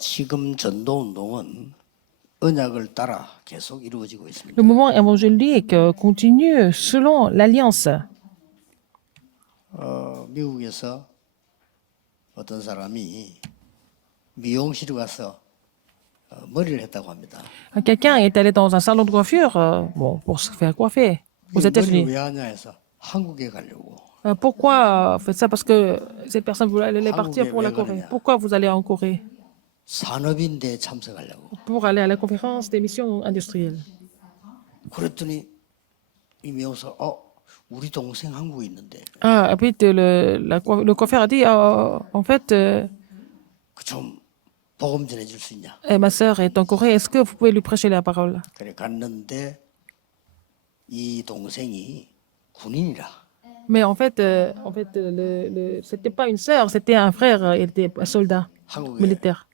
지금 전도 운동은 언약을 따라 계속 이루어지고 있습니다. Le mouvement évangélique continue selon l'alliance. 미국에서 어떤 사람이 미용실에 가서 머리를 했다고 합니다. Quelqu'un est allé dans un salon de coiffure bon, pour se faire coiffer aux 머리를 États-Unis. 왜 하냐 해서 한국에 가려고. Pourquoi vous faites ça? Parce que cette personne voulait aller partir pour la 왜 Corée. 가느냐? Pourquoi vous allez en Corée? 산업인대에 참석하려고. Pour aller à la conférence des missions industrielles. 그랬더니 이 미용사 우리 동생 한국에 있는데 Ah, et puis le coiffeur a dit, en fait, 좀 복음 전해줄 수 있냐? ma sœur est en Corée, est-ce que vous pouvez lui prêcher la parole? 그래 갔는데 이 동생이 군인이라. Mais en fait, c'était pas une sœur, c'était un frère, il était un soldat 한국에 militaire.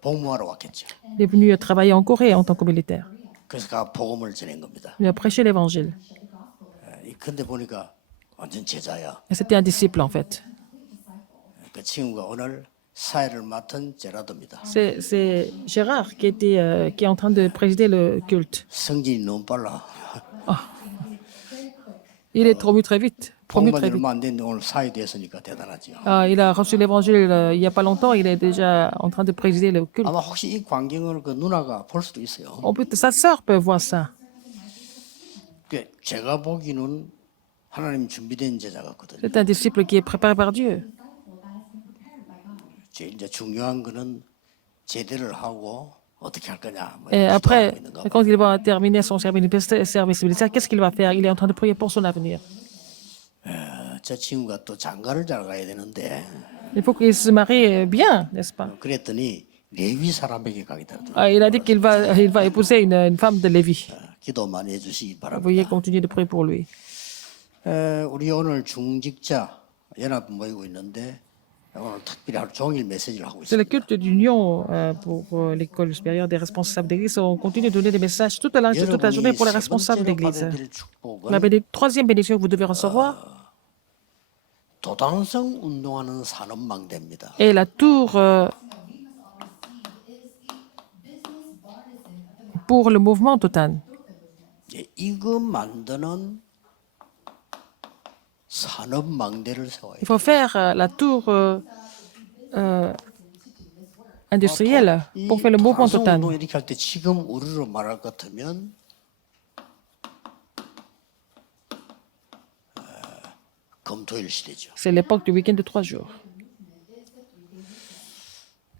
복무하러 왔겠죠. Il est venu travailler en Corée en tant que militaire. 그래서 가 복음을 전한 겁니다. Il a prêché l'évangile. 근데 보니까 완전 제자야. Et c'était un disciple, en fait. 그 친구가 오늘 사회를 맡은 제라도입니다. C'est Gérard qui est en train de présider le culte. 성진이 너무 빨라. Il est promu très vite. Promu 복음만 très vite. 얼마 안 됐는데 오늘 사회 됐으니까 대단하지요. Il a reçu l'évangile il n'y a pas longtemps, il est déjà en train de présider le culte. 아마 혹시 이 광경을 그 누나가 볼 수도 있어요. En plus, sa sœur peut voir ça. 제가 보기는 하나님 준비된 제자 같거든요. C'est un disciple qui est préparé par Dieu. 이제 중요한 거는 제대를 하고 어떻게 할 거냐. 뭐 Et après, 기도하고 있는 거. quand il va terminer son service militaire, qu'est-ce qu'il va faire? Il est en train de prier pour son avenir. 저 친구가 또 장가를 잘 가야 되는데 Il faut qu'il se marie bien, n'est-ce pas? 그랬더니 레위 사람에게 가겠다. Il a dit qu'il va épouser une femme de Lévi. 기도 많이 해주시기 Vous voyez, 바랍니다. continuer de prier pour lui. 우리 오늘 중직자 연합 모이고 있는데 오늘 특별히 하루 종일 메시지를 하고 C'est le 있습니다. culte d'union pour l'école supérieure des responsables d'église. On continue de donner des messages toute la journée pour les 세 responsables 번째로 d'église. 받아들일 La 축복은 troisième bénédiction que vous devez recevoir 도당성 운동하는 산업망대입니다. est la tour pour le mouvement Totan. 이거 만드는 산업망대를 세워야 Il faut faire la tour industrielle pour faire le mouvement 도당성 Totan. 운동 이렇게 할 때 지금 우리로 말할 것 같으면 검토일 시대죠. C'est l'époque du week-end de 3 jours.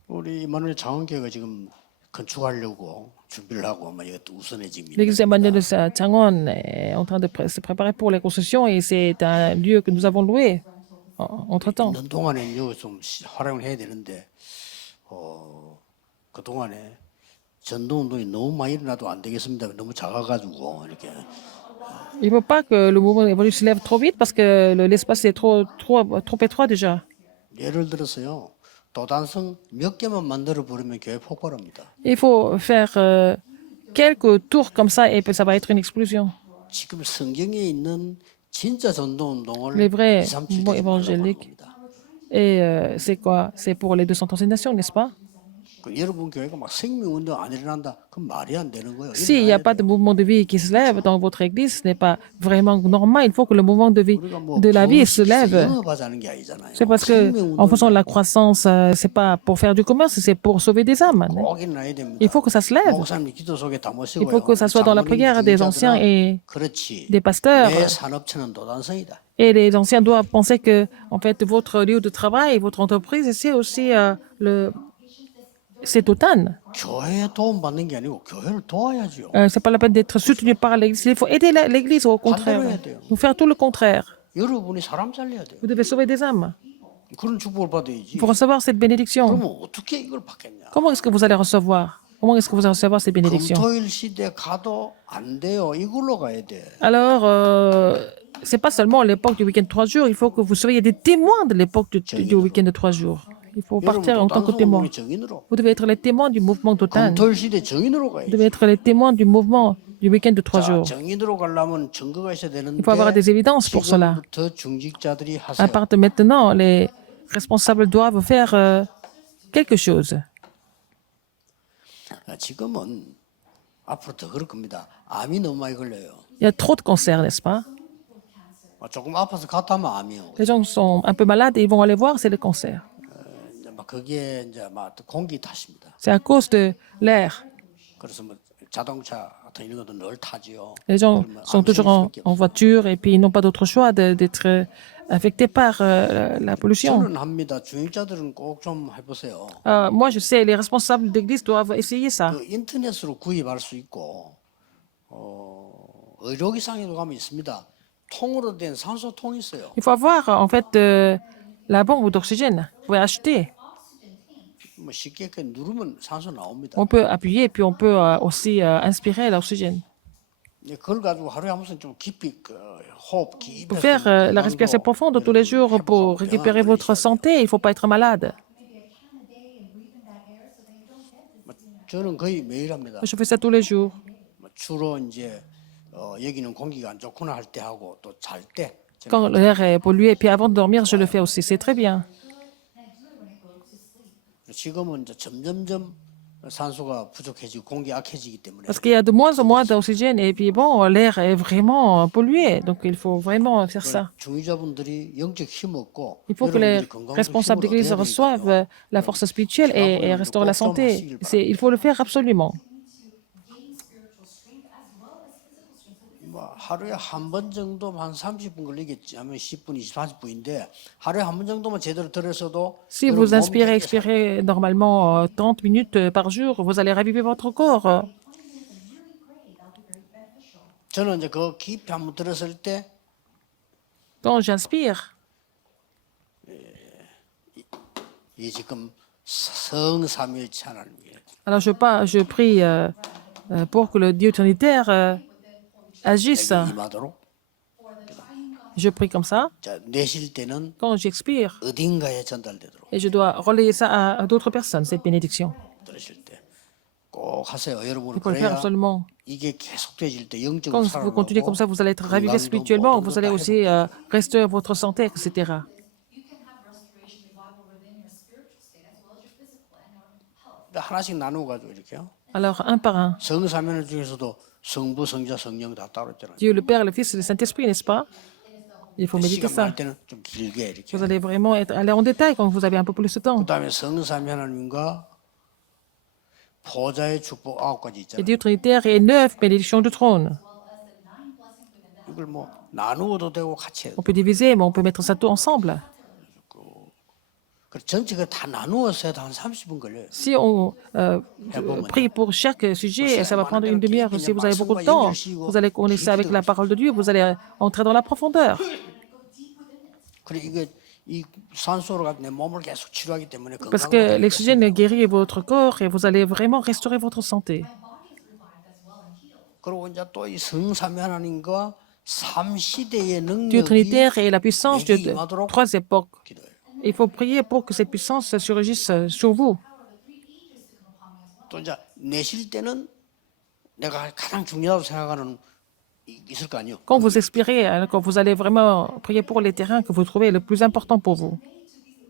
우리 이만희 장원교회가 지금 건축하려고 준비를 하고 막 이것도 우선해집니다. L'église Emmanuel de Changon est en train de se préparer pour les constructions et c'est un lieu que nous avons loué entre-temps. 있는 동안에는 좀 활용을 해야 되는데 그 동안에 전도 운동이 너무 많이 일어나도 안 되겠습니다. 너무 작아가지고 이렇게 Il ne faut pas que le mouvement évolue se lève trop vite parce que l'espace est trop étroit déjà. 예를 들어서요. 도단성 몇 개만 만들어 버리면 교회 폭발합니다. Il faut faire quelques tours comme ça et puis ça va être une explosion. 지금 성경에 있는 진짜 전도 운동을 Les vrais 2, 3, 7 mouvements évangéliques. Et c'est quoi? C'est pour les 236 nations, n'est-ce pas? 여러분 교회가 막 생명 운동 안 일어난다. 그럼 말이 안 되는 거예요. S'il n'y a pas de mouvement de vie qui se lève dans votre église, ce n'est pas vraiment normal. Il faut que le mouvement de vie de la vie se lève. 영업하자는 게 아니잖아요. C'est parce que, 생명 en faisant de la croissance, c'est pas pour faire du commerce, c'est pour sauver des âmes. 꼭 일어나야 됩니다. Il faut que ça se lève. 목사님 기도 속에 다 모시고요. Il faut que ça soit dans la prière des anciens et 그렇지. des pasteurs. 내 산업체는 도단성이다. Et les anciens doivent penser que, en fait, votre lieu de travail, votre entreprise, c'est aussi c'est Totan. 교회에 도움 받는 게 아니고 교회를 도와야죠. C'est pas la peine d'être soutenu par l'église. Il faut aider l'église au contraire. Vous faire tout le contraire. 여러분이 사람 살려야 돼요. Vous devez sauver des âmes. 그런 축복을 받아야지. Il faut recevoir cette bénédiction. 그러면 어떻게 이걸 받겠냐? Comment est-ce que vous allez recevoir? Comment est-ce que vous allez recevoir cette bénédiction? 금토일 시대 가도 안 돼요. 이걸로 가야 돼. Alors, c'est pas seulement l'époque du week-end de 3 jours. Il faut que vous soyez des témoins de l'époque du week-end de 3 jours. Il faut partir en tant que témoin. 도단성 정인으로. Vous devez être les témoins du mouvement Totan. 금토일 시대 정인으로 가야 Vous 돼. devez être les témoins du mouvement du week-end de 3 자, jours. 정인으로 가려면 증거가 있어야 되는데 Il faut avoir des évidences pour cela. 지금부터 중직자들이 À 하세요. partir de maintenant, les responsables doivent faire quelque chose. 지금은 앞으로 더 그럴 겁니다. 암이 너무 많이 걸려요. Il y a trop de cancers, n'est-ce pas? 조금 아파서 갔다 하면 암이요. Les gens sont un peu malades et ils vont aller voir, c'est le cancer. 이제 막 그게 이제 막 공기 탓입니다. C'est à cause de l'air. 그래서 뭐 자동차 같은 이런 것도 늘 타지요. Les gens 그러면 sont 암 toujours 생길 수밖에 en 없어요. voiture et puis ils n'ont pas d'autre choix d'être affectés par la pollution. 저는 합니다. 중직자들은 꼭 좀 해보세요. Moi, je sais, les responsables d'église doivent essayer ça. 그 인터넷으로 구입할 수 있고 의료기상에도 가면 있습니다. 통으로 된 산소통이 있어요. Il faut avoir, en fait, la bombe d'oxygène. Vous pouvez acheter. 뭐 쉽게 이렇게 누르면 산소 나옵니다. On peut appuyer, puis on peut aussi inspirer l'oxygène. 그걸 가지고 하루에 한 번씩 좀 깊이 호흡 깊이 Pour faire la respiration profonde tous les jours pour récupérer votre santé, il ne faut pas être malade. 저는 거의 매일 합니다. Je fais ça tous les jours. 주로 이제 여기는 공기가 안 좋구나 할 때 하고 또 잘 때. Quand l'air est pollué, puis avant de dormir, je le fais aussi. C'est très bien. 지금은 이제 점점점 산소가 부족해지고 공기 약해지기 때문에 Parce qu'il y a de moins en moins d'oxygène et puis bon, l'air est vraiment pollué. Donc il faut vraiment faire ça. 중위자분들이 영적 힘 얻고 Il faut que les 여러분들이 건강한 responsables 힘을 d'église 얻어야 reçoivent 되니까요. la force spirituelle et restaurent la santé. Il faut le faire absolument. 뭐 하루에 한 번 정도 한 30분 걸리겠지 하면 10분, 20, 30분인데 하루에 한 번 정도만 제대로 들어서도 Si vous inspirez, expirez normalement 30 minutes par jour, vous allez raviver votre corps. 저는 이제 그 깊이 한번 들었을 때 Quand j'inspire, 이 지금 성삼위일체 하나님이에요. alors je prie pour que le Dieu trinitaire agisse. 임하도록. Je prie comme ça. 자, 내쉴 때는 Quand j'expire, 어딘가에 전달되도록 et je dois relayer ça à d'autres personnes, cette bénédiction. 들으실 때 꼭 하세요. 여러분 Il faut le faire 그래야 absolument. 이게 계속돼질 때 영적으로 Quand vous continuez comme ça, vous allez être ravivé spirituellement, vous allez aussi restaurer votre santé, etc. 하나씩 나누어 가지고 이렇게요. Alors, un par un. 성삼위일 중에서도 성부, 성자, 성령 다 따로 있잖아요. Dieu le Père, le Fils et le Saint-Esprit, n'est-ce pas? Il faut méditer 시간 ça. 날 때는 좀 길게 이렇게. Vous allez vraiment aller en détail quand vous avez un peu plus de temps. 그다음에 성삼위 하나님과 보좌의 축복 9가지 Et 있잖아요. Dieu trinitaire et 9 bénédictions du trône. 이걸 뭐 나누어도 되고 같이 해도. On peut diviser, mais on peut mettre ça tout ensemble. 그 전체가 다 나누어서 해도 한 30분 걸려요. Si on prie pour chaque sujet, ça va prendre une demi-heure. Si vous avez beaucoup de temps, vous allez connaître avec la parole de Dieu, vous allez entrer dans la profondeur. 그리고 이게 이 산소로가 내 몸을 계속 치료하기 때문에 Parce que 건강을 l'oxygène guérit votre corps et vous allez vraiment restaurer votre santé. 그리고 이제 또 이 성삼위 하나님과 삼시대의 Dieu 능력이 trinitaire et la puissance de 내게 임하도록 3 époques. 기도해요. Il faut prier pour que cette puissance surgisse sur vous. 또 이제 내쉴 때는 내가 가장 중요하다고 생각하는 있을 거 아니에요. Quand vous expirez, hein, quand vous allez vraiment prier pour les terrains que vous trouvez le plus important pour vous,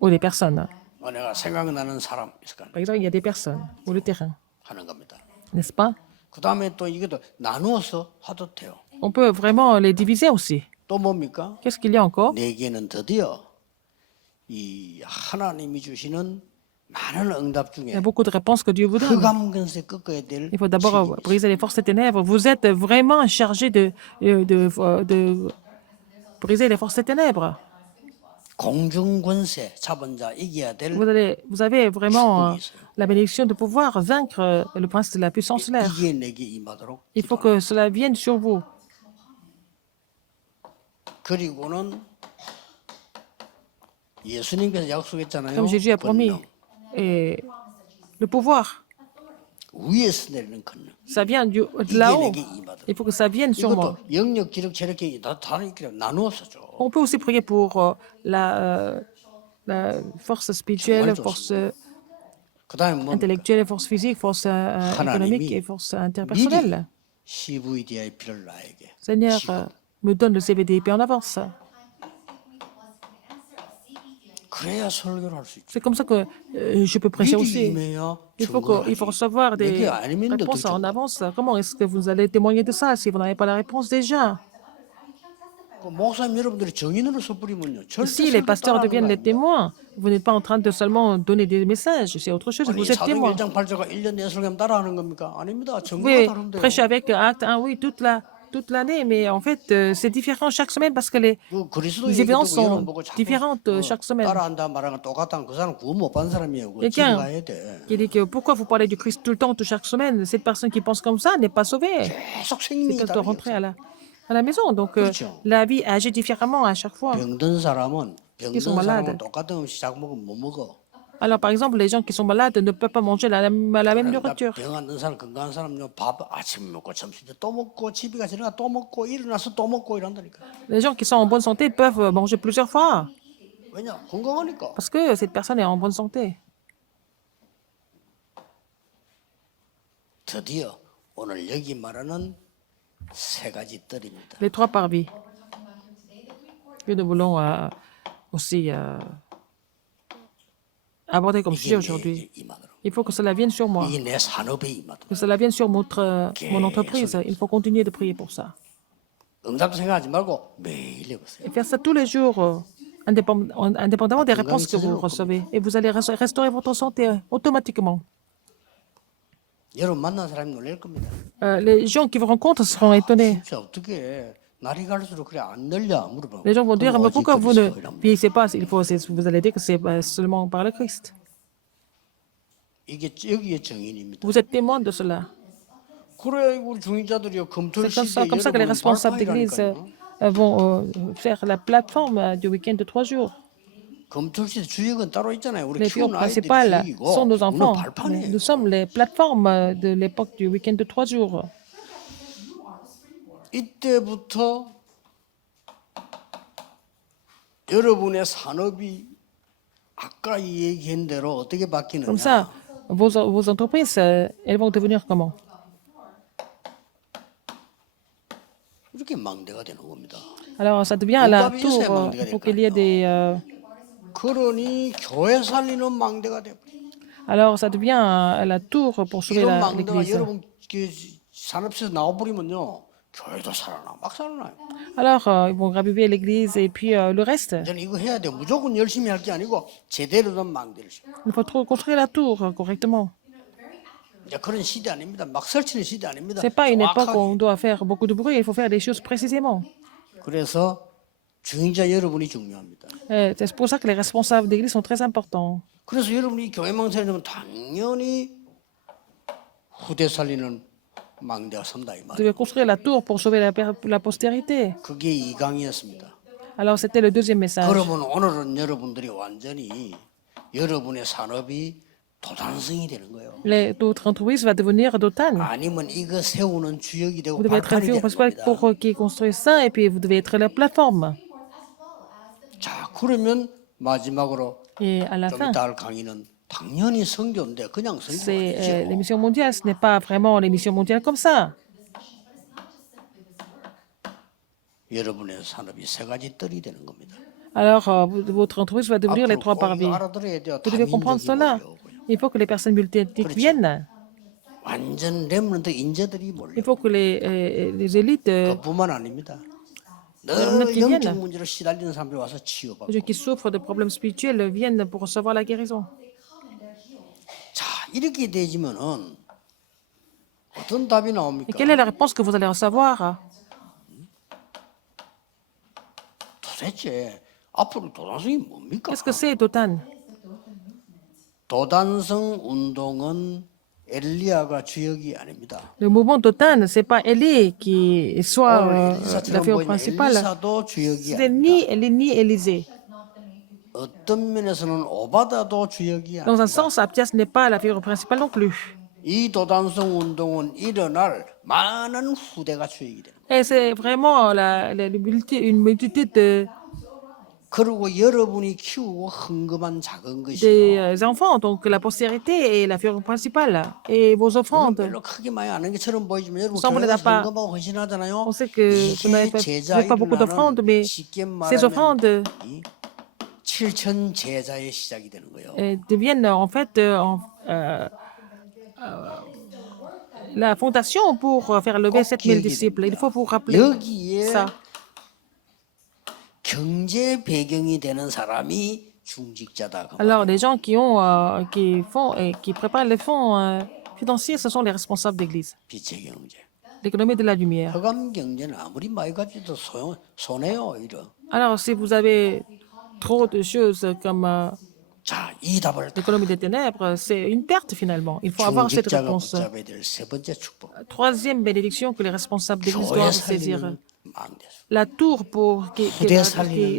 ou les personnes. 내가 생각나는 사람 있을 거 아니에요. Par exemple, il y a des personnes ou le terrain, 하는 겁니다. n'est-ce pas? 그 다음에 또 이것도 나누어서 하도 돼요. On peut vraiment les diviser aussi. 또 뭡니까? Qu'est-ce qu'il y a encore? 내게는 드디어 이 하나님이 주시는 많은 응답 Il y 중에 a beaucoup de réponses que Dieu vous donne. 흑암 근세 꺾어야 될 Il faut d'abord briser les forces des ténèbres. Vous êtes vraiment chargé de briser les forces des ténèbres. 공중 권세 잡은 자 이겨야 될 Vous avez vraiment la bénédiction de pouvoir vaincre le prince de la puissance de l'air. 이게 내게 임하도록. Il faut que cela vienne sur vous. 그리고는 예수님께서 약속했잖아요. Comme Jésus a promis. 권능. Et le pouvoir, 위에서 내리는 권능. ça vient de 이게 là-haut. 내게 임하도록. Il faut que ça vienne sur moi. 이것도 영역, 기력, 체력이 다 이렇게 나누어서 줘. On peut aussi prier pour la force spirituelle, force 그다음에 뭐 intellectuelle, force physique, force économique et force interpersonnelle. CVDIP를 나에게. Seigneur, me donne le CVDP en avance. 그래야 설교를 할 수 있죠. C'est comme ça que je peux prêcher 미리 aussi. 임해야 Il faut, 증거를 il faut 하지. recevoir des 내게 아니면 réponses 어떻게 en 증거? avance. Comment est-ce que vous allez témoigner de ça si vous n'avez pas la réponse déjà? 그 목사님 여러분들이 정인으로서 뿌리면요. 절대 Si les 설교 pasteurs 따라하는 거 deviennent les 아닙니다. témoins, vous n'êtes pas en train de seulement donner des messages, c'est autre chose, 아니 vous êtes témoins. 사도행 1장 8절과 1년 내 설교하면 따라하는 겁니까? 아닙니다. Vous 증거가 pouvez 다른데요. prêcher avec Acte 1, oui, toute l'année, mais en fait, c'est différent chaque semaine parce que 그 그리스도 les 얘기 évidences 듣고 여러분 sont 보고 자꾸 différentes chaque semaine. 따라한다 말하는 건 똑같다는 그 사람 구원 못 받은 사람이에요. 그거 집에 Quelqu'un 가야 돼. qui dit que pourquoi vous parlez du Christ tout le temps, chaque semaine, cette personne qui pense comme ça n'est pas sauvée. 계속 C'est 생명이 qu'elle doit 다르게 rentrer à la maison. Donc, 그렇죠. la vie agit différemment à chaque fois. 병든 사람은 병든 sont malades. 사람은 똑같은 음식 자꾸 먹으면 못 먹어. Alors, par exemple, les gens qui sont malades ne peuvent pas manger la même nourriture. 병 안 든 사람 건강한 사람은요 밥 아침 먹고 점심 때 또 먹고 집에 가서 일어나 또 먹고 일어나서 또 먹고 이런다니까. Les gens qui sont en bonne santé peuvent manger plusieurs fois 왜냐 건강하니까. parce que cette personne est en bonne santé. 드디어 오늘 여기 말하는 세 가지 뜰입니다. Les trois parvis que nous voulons aussi aborder comme sujet 이게 aujourd'hui. 내 이만으로. Il faut que cela vienne sur moi, 이게 내 산업의 이만으로. que cela vienne sur mon entreprise. Il faut continuer de prier pour ça. 응답 생각하지 말고 매일 해보세요. Et faire ça tous les jours, indépendamment des réponses que vous recevez. Et vous allez restaurer votre santé automatiquement. 여러분 만난 사람이 놀랄 겁니다. Les gens qui vous rencontrent seront étonnés. 진짜 어떻게 날이 갈수록 그래 안 늘려 물어봐. Les gens vont dire, mais 오직 pourquoi vous ne 그리스도 이러면. vieillissez pas? Vous allez dire que c'est seulement par le Christ. 이게 여기에 정인입니다. Vous êtes témoin de cela. 그래 우리 중인자들이요 금토일 시대에 Comme ça que les 여러분 responsables d'église 발파이라니까요. vont faire la plateforme du week-end de 3 jours. 금토일 시대 주역은 따로 있잖아요. 우리 Les figures 키우는 아이들이 principales 주역이고 sont nos 우리는 enfants. 발판이에요. Nous sommes les plateformes de l'époque du week-end de 3 jours. 이때부터 여러분의 산업이 아까 얘기한 대로 어떻게 바뀌느냐. Comme ça, vos entreprises, elles vont devenir comment? 이렇게 망대가 되는 겁니다. Alors, ça devient à la tour. Il faut qu'il y ait des. 그러니 교회 살리는 망대가 돼. Alors, ça devient à la tour pour sauver 이런 망대가 l'église. 여러분 그 산업에서 나와버리면요 교회도 살아나 막 살아나요. Alors, ils vont raviver l'église et puis le reste. 저는 이거 해야 돼. 무조건 열심히 할 게 아니고 제대로 된 망대를. Il faut construire la tour correctement. 이제 그런 시대 아닙니다. 막 설치는 시대 아닙니다. C'est pas une époque où 정확하게. on doit faire beaucoup de bruit. Il faut faire les choses précisément. 그래서 중인자 여러분이 중요합니다. C'est pour ça que les responsables d'église sont très importants. 그래서 여러분이 교회 망설이면 당연히 후대 살리는 망대가 선다 이 Vous 말. devez construire la tour pour sauver la postérité. 그게 2강이었습니다. Alors, c'était le deuxième message. 그러면 오늘은 여러분들이 완전히 여러분의 산업이 도단성이 되는 거예요. Notre entreprise va devenir d'OTAN. 아니면 이거 세우는 주역이 되고 Vous devez être un 발판이 fil 되는 principal 겁니다. pour qui construit ça et puis vous devez être la plateforme. 자, 그러면 마지막으로 Et à la 좀 fin, 이따 할 강의는 당연히 성교인데 그냥 성교 c'est 아니죠. l'émission mondiale. Ce n'est pas vraiment l'émission mondiale comme ça. 여러분의 산업이 세 가지 뜰이 되는 겁니다. Alors, votre entreprise va devenir les 앞으로 trois 꼭 parvis. 이거 알아들어야 돼요. Vous devez comprendre cela. 다민족이 몰려오고요. Il faut que les personnes multiethniques viennent. 완전 렘넌트 인재들이 Il 몰려. faut que les élites, 그뿐만 아닙니다. 렘넌트 늘 viennent. 영적 문제로 시달리는 사람들이 와서 Les 치유받고. gens qui souffrent de problèmes spirituels viennent pour recevoir la guérison. 자, 이렇게 되지면은 어떤 답이 Et 나옵니까? quelle est la réponse que vous allez recevoir? 도대체 앞으로 도단성이 뭡니까? Qu'est-ce que c'est d'OTAN? 도단성 운동은 엘리야가 주역이 아닙니다. Le mouvement d'OTAN, ce n'est pas Élie qui soit 오늘 la 엘리사처럼 figure 보이는 principale. 엘리사도 주역이 Ce n'est 아닙니다. ni Élisée. 어떤 면에서는 오바다도 주역이 Dans un 아닙니다. sens, Abdias n'est pas la figure principale non plus. 이 도단성 운동은 일어날 많은 후대가 주역이 됩니다. Et c'est vraiment une multitude 그리고 여러분이 키우고 흥금한 작은 것이요. des enfants. Donc la postérité est la figure principale. Et vos 이건 offrandes, 별로 크게 많이 안 한 것처럼 보이지만 여러분 semble 교회에서 pas- 헌금하고 헌신하잖아요. on sait que vous 이게 n'avez 제자 pas beaucoup d'offrandes, mais 쉽게 ces 말하면 offrandes, 이 7천 제자의 시작이 되는 거예요. deviennent en fait la fondation pour faire lever 7000 disciples. Il faut vous rappeler 여기에 ça. 경제 배경이 되는 사람이 중직자다. Alors, les gens qui font et qui préparent les fonds financiers, ce sont les responsables d'église. 빛의 경제. L'économie de la lumière. 흑암 경제는 아무리 많이 가져도 손해요, 이런. Alors, si vous avez trop de choses comme 자, 이 답을 l'économie des ténèbres, c'est une perte finalement. Il faut avoir cette 중직자가 réponse. 붙잡아야 될 세 번째 축복. Troisième bénédiction que les responsables d'église 교회 doivent saisir. 살리는 망대수. La tour,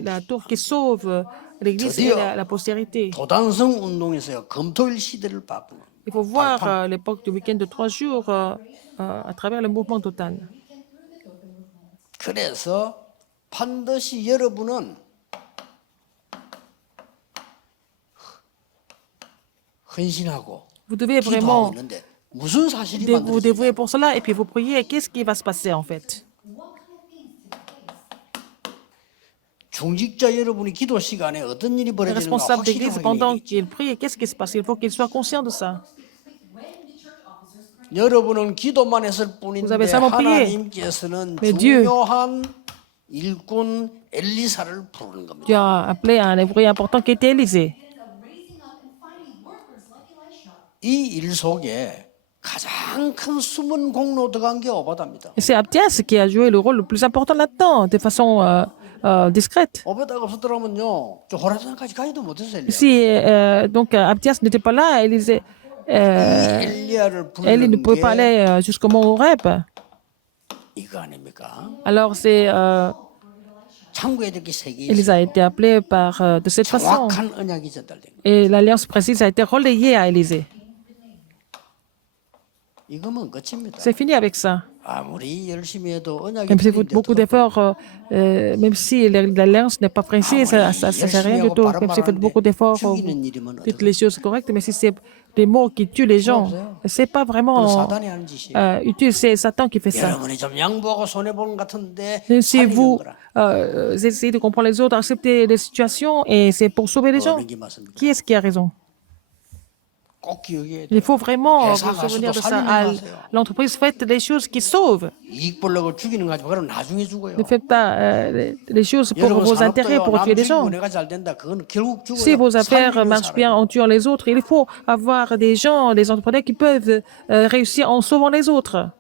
la tour qui sauve l'église et la postérité. 도단성 운동에서 금토일 시대를 바꾸는. Il faut voir l'époque du week-end de 3 jours à travers le mouvement total. 그래서 반드시 여러분은 헌신하고 Vous devez 기도하고 vraiment 있는데 무슨 사실이 vous 만들어지냐? dévouer pour cela et puis vous priez. Qu'est-ce qui va se passer en fait? 중직자 여러분이 기도 시간에 어떤 일이 Les 벌어지는가 responsables 확실히 d'église, pendant 확인해야지. qu'ils prient, qu'est-ce qui se passe? Il faut qu'ils soient conscients de ça. 여러분은 기도만 했을 Vous 뿐인데 avez seulement prié. 하나님께서는 Mais Dieu- 중요한 일꾼 엘리사를 부르는 겁니다. Tu as appelé un ouvrier important qui était Élisée. 이 일 속에 가장 큰 숨은 공로 들어간 게 오바다입니다. Et c'est Abdias qui a joué le rôle le plus important là-dedans, de façon discrète. 오바다가 없었더라면요, 저 호라산까지 가지도 못했어요. 엘리야. Si donc Abdias n'était pas là, Élisée, 엘리야를 Élie ne 부르는 pouvait pas 게 aller jusqu'au mont Horeb. 이거 아닙니까? Alors c'est 참고해야 될 게 세 개 있어요. Élise a été appelée de cette façon. 정확한 언약이 전달된 거. Et l'alliance précise a été relayée à Élisée. 이거면 끝입니다. C'est fini avec ça. 아무리 열심히 해도 언약이 Même si vous faites 틀린데 beaucoup d'efforts, même si l'alliance n'est pas précise, ça ne sert à rien du tout. Même si vous faites beaucoup d'efforts, vous 죽이는 일이면 faites les choses correctes, mais si c'est des mots qui tuent les gens, c'est pas 그건 vraiment 사단이 하는 짓이에요. utile. C'est Satan qui fait ça. 여러분이 좀 양보하고 손해 보는 것 같은데 Même si 살리는 vous 거라. essayez de comprendre les autres, accepter les situations, et c'est pour sauver les gens. 그러는 게 맞습니다. Qui est-ce qui a raison? 꼭 기억해야 Il 돼요. faut vraiment 회사 vous souvenir de 가서도 ça. 살리는 À 거 하세요. l'entreprise, faites les choses qui sauvent. 이익 보려고 죽이는 거 하지 마. 그럼 나중에 죽어요. Ne faites pas les choses pour 여러분 vos intérêts, 산업도요. pour 남 tuer les 죽이고 gens. 내가 잘 된다. 그건 결국 죽어요. Si vos affaires 살리면 marchent 살아요. bien en tuant les autres, il faut avoir des gens, des entrepreneurs qui peuvent réussir en sauvant les autres.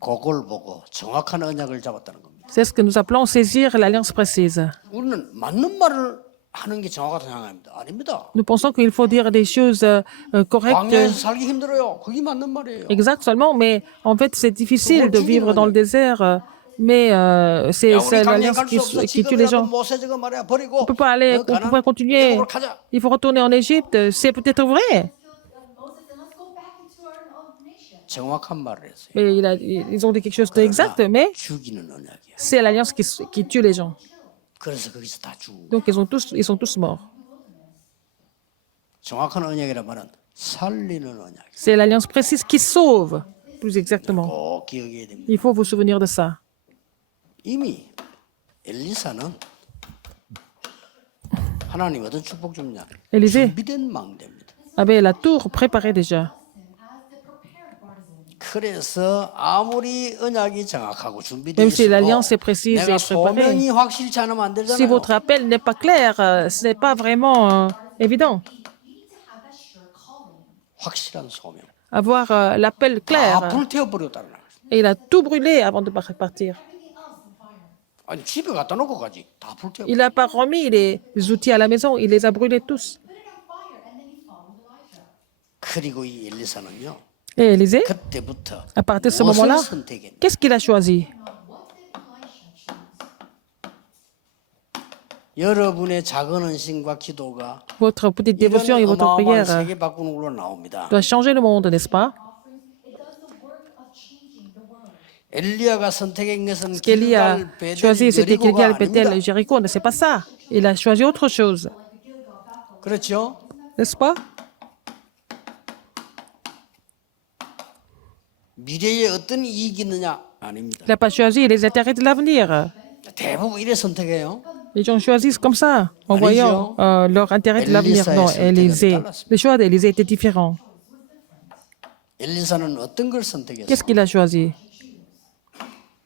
그걸 보고 정확한 언약을 잡았다는 겁니다. C'est ce que nous appelons saisir l'alliance précise. 우리는 맞는 말을 하는 게 정확하다고 생각합니다. 아닙니다. Nous pensons qu'il faut dire des choses correctes, 광야에서 살기 힘들어요. 그게 맞는 말이에요. exactes seulement, mais en fait, c'est difficile de vivre dans le désert. Mais c'est 야, 우리 강에 l'alliance 갈 수 없어. qui tue les gens. 지금이라도 모세 저거 말이야 버리고 On peut pas aller, on peut pas continuer. 애굽으로 가자. Il faut retourner en Égypte. C'est peut-être vrai, 정확한 말을 했어요. mais ils ont dit quelque chose d'exact, mais 죽이는 언약이야. c'est l'alliance qui tue les gens. 그래서 거기서 다 죽은 거야. Donc ils sont tous morts. 정확한 언약이란 말은 살리는 언약. C'est l'alliance précise qui sauve, plus exactement. 꼭 기억해야 됩니다. Il faut vous souvenir de ça. 이미 엘리사는 하나님 어떤 축복 줍냐? Élisée 준비된 망대입니다. avait la tour préparée déjà. 그래서 아무리 언약이 정확하고 준비되어 Même si 있어도 l'alliance est précise 내가 et préparée. 소명이 확실치 않으면 안 Si 되잖아요. votre appel n'est pas clair, ce n'est pas vraiment évident. 확실한 소명. Avoir l'appel 다 clair. 불태워버렸다는 거예요. Et il a tout brûlé avant de partir. 아니 집에 갖다 놓고 가지. 다 불태워. Il n'a pas remis les outils à la maison, il les a brûlés tous. 그리고 이 엘리사는요. Et Élisée, 그때부터 à partir de ce 무엇을 moment-là, 선택했냐? qu'est-ce qu'il a choisi? 여러분의 작은 헌신과 기도가 Votre petite 이런 dévotion et votre 어마어마한 prière 세계 바꾸는 걸로 나옵니다. doit changer le monde, n'est-ce pas? 엘리야가 선택한 것은 Ce qu'Élie a 길갈, 베델, choisi, c'était 여리고가 Gilgal, Bethel 아닙니다. et Jéricho. Mais c'est pas ça. Il a choisi autre chose, 그렇죠? n'est-ce pas? 미래에 어떤 이익이 있느냐? 아닙니다. Il n'a pas choisi les intérêts de l'avenir. 대부분 이래 선택해요. Les gens choisissent comme ça, en voyant leur intérêt de l'avenir. Non, Élisée. Le choix d'Élisée était différent. 엘리사는 어떤 걸 선택했어? Qu'est-ce qu'il a choisi?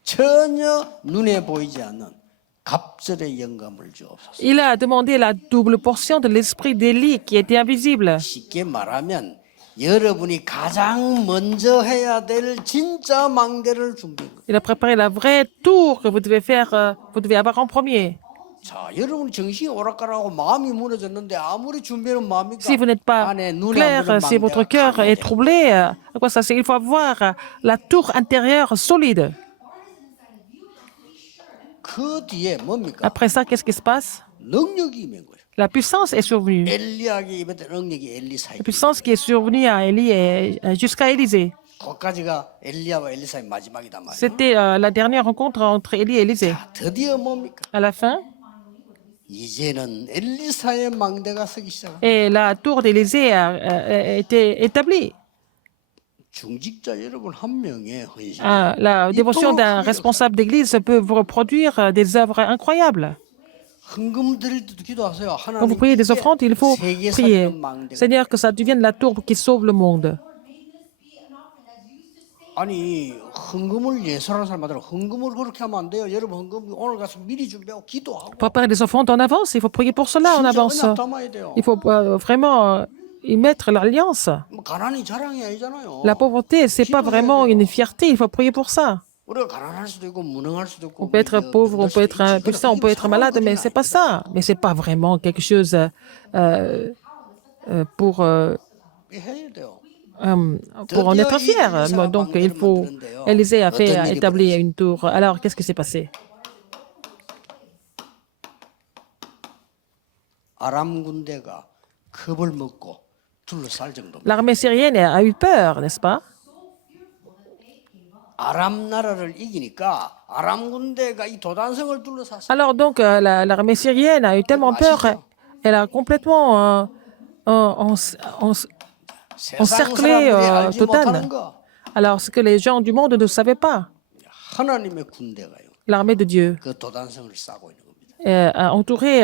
전혀 눈에 보이지 않는 갑절의 영감을 주옵소서. Il a demandé la double portion de l'esprit d'Élie qui était invisible. 쉽게 말하면 여러분이 가장 먼저 해야 될 진짜 망대를 준비한 거예요. Il a préparé la vraie tour que vous devez faire, vous devez avoir en premier. 자, 여러분 정신이 오락가락하고 마음이 무너졌는데 아무리 준비는 마음이니까 Si vous n'êtes pas 안에 눈에 안 clair, 보이는 si votre cœur 망대가 est troublé, à quoi ça sert? Il faut avoir la tour intérieure solide. 그 뒤에 뭡니까? Après ça, qu'est-ce qui se passe? 능력이 임한 거예요. La puissance est survenue. 엘리야에게 입었던 능력이 엘리사에게. La puissance qui est survenue à Élie et jusqu'à Élisée. 거기까지가 엘리야와 엘리사의 마지막이단 말이에요. C'était la dernière rencontre entre Élie et Élisée. 자, 드디어 뭡니까? À la fin, 이제는 엘리사의 망대가 서기 시작합니다. et la tour d'Élisée a été établie. 중직자 여러분 한 명의 헌신. La dévotion d'un responsable d'église peut vous reproduire des œuvres incroyables. 헌금 드릴 때도 기도하세요. Quand 하나님 vous priez des offrandes, il faut 세계 prier. 살리는 망대가. Seigneur, que ça devienne la tour qui sauve le monde. 아니 헌금을 예술하는 사람마다 헌금을 그렇게 하면 안 돼요. 여러분 헌금 오늘 가서 미리 준비하고 기도하고. Préparer des offrandes en avance, il faut prier pour cela en 진짜 avance. 언약 담아야 돼요. Il faut vraiment y mettre l'alliance. 뭐 가난이 자랑이 아니잖아요. La pauvreté, c'est pas vraiment une fierté, il faut prier pour ça. 우리가 가난할 수도 있고 무능할 수도 있고. On peut être pauvre, on peut être impuissant, on peut être malade, mais c'est pas ça. Mais c'est pas vraiment quelque chose pour 해야 돼요. pour en être fier. Donc, il faut. Élisée a établi une tour. Alors, qu'est-ce qui s'est passé? 아람 군대가 겁을 먹고 둘러쌀 정도입니다. L'armée syrienne a eu peur, n'est-ce pas? 아람 나라를 이기니까 아람 군대가 이 도단성을 둘러쌌어요. Alors, donc, l'armée syrienne a eu tellement peur, elle a complètement 세상 encerclé 사람들이 알지 Totan. 못하는 거. Alors, ce que les gens du monde ne savaient pas, 하나님의 군대가요. l'armée de Dieu 그 도단성을 싸고 있는 겁니다. a entouré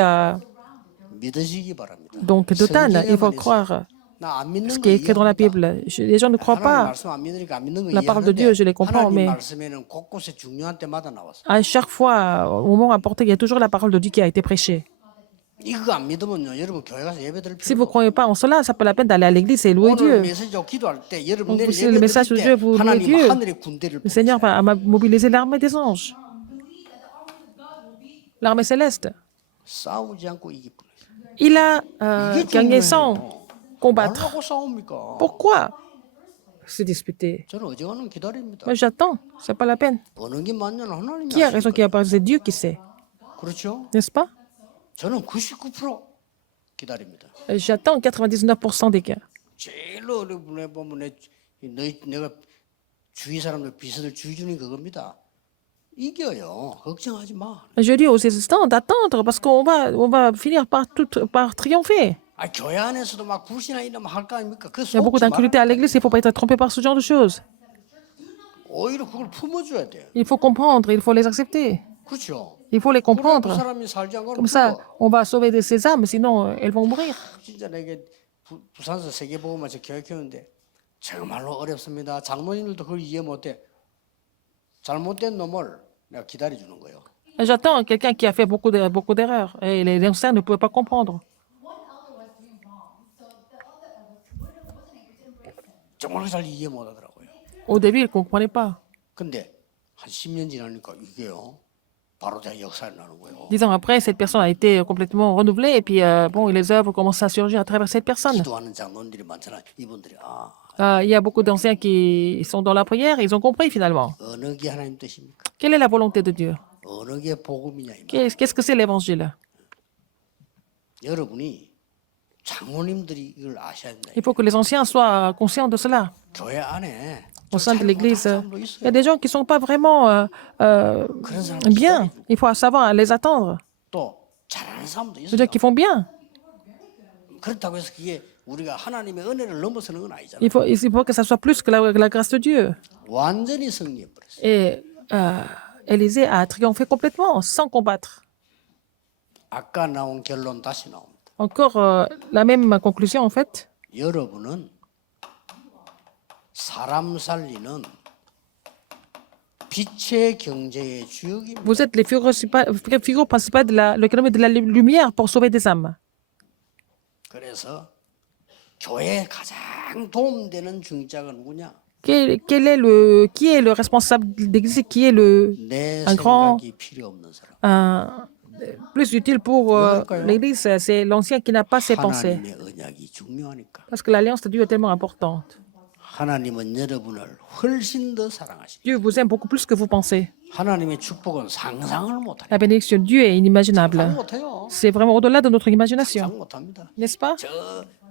믿으시기 바랍니다. donc Totan. Il faut 성경에만 croire 나안 믿는 ce 거 qui est écrit dans la 이해합니다. Bible. Les gens ne croient 하나님 pas. 말씀 안 믿으니까 안 믿는 거 La parole de Dieu, je les comprends, 하나님 mais 말씀에는 곳곳에 중요한 때마다 나왔어. à chaque fois, au moment apporté, il y a toujours la parole de Dieu qui a été prêchée. 이거 안 믿으면요, 여러분 교회 가서 예배 드릴 Si vous 필요 ne croyez pas en cela, ça peut la peine d'aller à l'église et louer 오늘 Dieu. 메시지하고 기도할 때 여러분 Donc, 내일 c'est le 예배 message de 드릴 Dieu, 때 vous louez 하나님 Dieu. 하늘의 군대를 Le Seigneur va mobiliser l'armée des anges, l'armée céleste. 싸우지 않고 이길 뿐. Il a gagné sans combattre. 뭐라고 싸웁니까? Pourquoi se disputer? 저는 어지간하면 기다립니다. Moi, j'attends, c'est pas la peine. 어느 게 맞냐는 하나님이 Qui a 아시니까. raison, qui a pas raison? C'est Dieu qui sait, 그렇죠? n'est-ce pas? 저는 99% 기다립니다. J'attends 99% des cas. 제일로 어려운 보면 내가 주위 사람들 비서들 주의 주는 그겁니다. 이겨요. 걱정하지 마. Je dis aux assistants d'attendre parce qu'on va finir par triompher. 아, 교회 안에서도 막 불신앙 이러면 할 거 아닙니까? 그 Il y a beaucoup 속지 d'incrédulité à 말아야 돼. l'église, il ne faut pas être trompé par ce genre de choses. 오히려 그걸 품어줘야 돼. Il faut comprendre, il faut les accepter. 그렇죠? Il faut les 그래, 그 comprendre. 사람이 살지 않고 Comme ça, on va sauver de ces âmes, sinon elles vont mourir. 진짜 내게 부산에서 세계보험에서 교육했는데 정말로 어렵습니다. 장로님들도 그걸 이해 못해. 잘못된 놈을 내가 기다려주는 거예요. J'attends quelqu'un qui a fait beaucoup d'erreurs et les anciens ne pouvaient pas comprendre. 정말 잘 이해 못하더라고요. Au début, ils ne comprenaient pas. 근데 한 10년 지나니까 이게요. 바로 다 역사에 나는 거예요. 10 ans après, cette personne a été complètement renouvelée et puis bon, et les œuvres commencent à surgir à travers cette personne. 기도하는 장로님들이 많잖아. 이분들이 Il y a beaucoup d'anciens qui sont dans la prière, ils ont compris finalement. 어느 게 하나님 뜻입니까? Quelle est la volonté de Dieu? 어느 게 복음이냐 이 말. Qu'est-ce que c'est l'évangile? 여러분이 장로님들이 이걸 아셔야 된다. Il faut que les anciens soient conscients de cela. 교회 안에 Au sein de l'Église, 사람도 il y 있어요. a des gens qui ne sont pas vraiment 그런 사람 bien. Il faut savoir les attendre. 또 잘하는 사람도 Des 있어요. gens qui font bien. 그렇다고 해서 그게 우리가 하나님의 은혜를 넘어서는 건 아니잖아요. Il faut que ça soit plus que la grâce de Dieu. 완전히 승리해 버렸어요. Et Élisée a triomphé complètement, sans combattre. 아까 나온 결론 다시 나옵니다. Encore la même conclusion en fait. 여러분은 사람 살리는 빛의 경제의 주역입니다. Vous êtes les figures principales de l'économie de la lumière pour sauver des âmes. 그래서 교회에 가장 도움되는 중직자가 누구냐? Qui est le responsable d'église, qui est 내 un grand, 생각이 필요 없는 사람. plus utile pour l'église, c'est l'ancien qui n'a pas ses pensées. 하나님의 언약이 중요하니까. Parce que l'alliance de Dieu est tellement importante. 하나님은 여러분을 훨씬 더 사랑하십니다. Dieu vous aime beaucoup plus que vous pensez. 하나님의 축복은 상상을 못해요. La bénédiction de Dieu est inimaginable. 상상 못해요. C'est vraiment au-delà de notre imagination, 상상 못합니다. n'est-ce pas? 저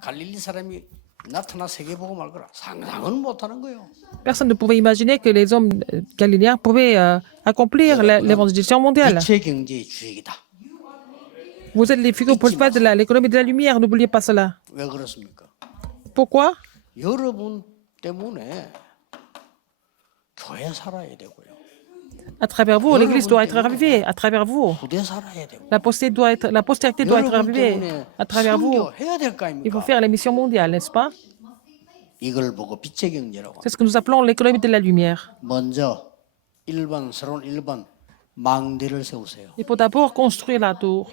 갈릴리 사람이 나타나 세계 보고 말 거라 상상은 못하는 거예요. Personne ne pouvait imaginer que les hommes galiléens pouvaient accomplir l'évangélisation mondiale. 빛의 경제의 주역이다. Vous êtes les figures principales de l'économie de la lumière, n'oubliez pas cela. 왜 그렇습니까? Pourquoi? 여러분 때문에 교회 살아야 되고요. À travers vous, l'Église doit être ravivée. À travers vous, 부대 살아야 되고. la postérité doit être 여러분 ravivée. 때문에 À travers vous, 선교해야 될 거 il faut 아닙니까? faire la mission mondiale, n'est-ce pas? 이걸 보고 빛의 경제라고. C'est ce que nous appelons l'économie de la lumière. 먼저 새로운 1번 망대를 세우세요. Il faut d'abord construire la tour.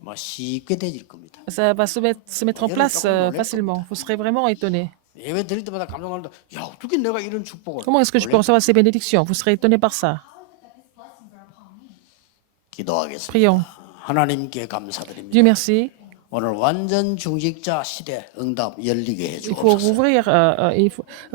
뭐 쉽게 되질 겁니다. Ça va se mettre en place facilement. Vous serez vraiment étonnés. 예배 드릴 때마다 감동 놀다. 야, 어떻게 내가 이런 축복을? Comment est-ce que je peux recevoir ces bénédictions? Vous serez étonnés par ça. 기도하겠습니다. Prions. 하나님께 감사드립니다. Dieu merci. 오늘 완전 중직자 시대 응답 열리게 해 Il faut 주옵소서. ouvrir,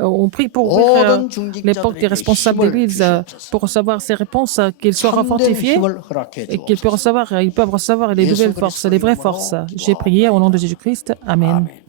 on prie pour ouvrir les portes des responsables d'église pour recevoir ces réponses, qu'ils soient 참된 fortifiés 힘을 허락해 et qu'ils 주옵소서. ils peuvent recevoir les nouvelles forces, les vraies forces. J'ai prié au nom de Jésus-Christ. Amen. 아멘.